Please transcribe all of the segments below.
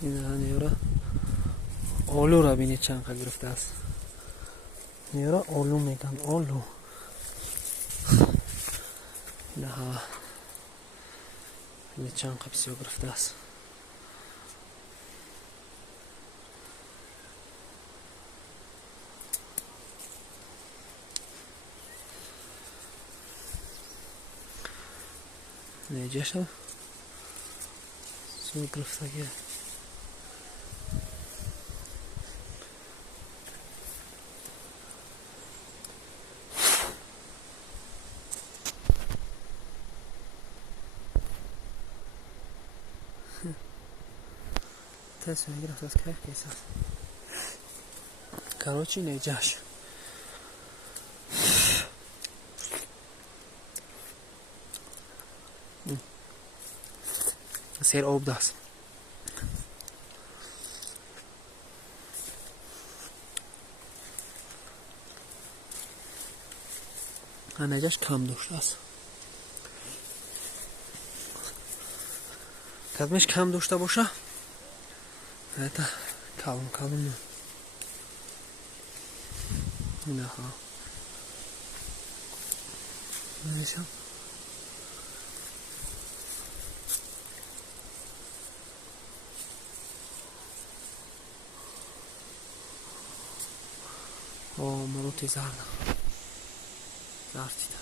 اینا نیورا آلو را بینید چند قدر گرفته است. نیورا آلو میگن، آلو. نه این چند قدر بسیار گرفته است. نیجه شد سو گرفته که تصمیم گرفت از که کیسه کراچی نیجهش سیر آب دست نیجهش کم داشته است. کدمش کم داشته باشه это کلم نه ها نمیشم مروتی زرد زردی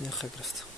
نه خیلی گرفت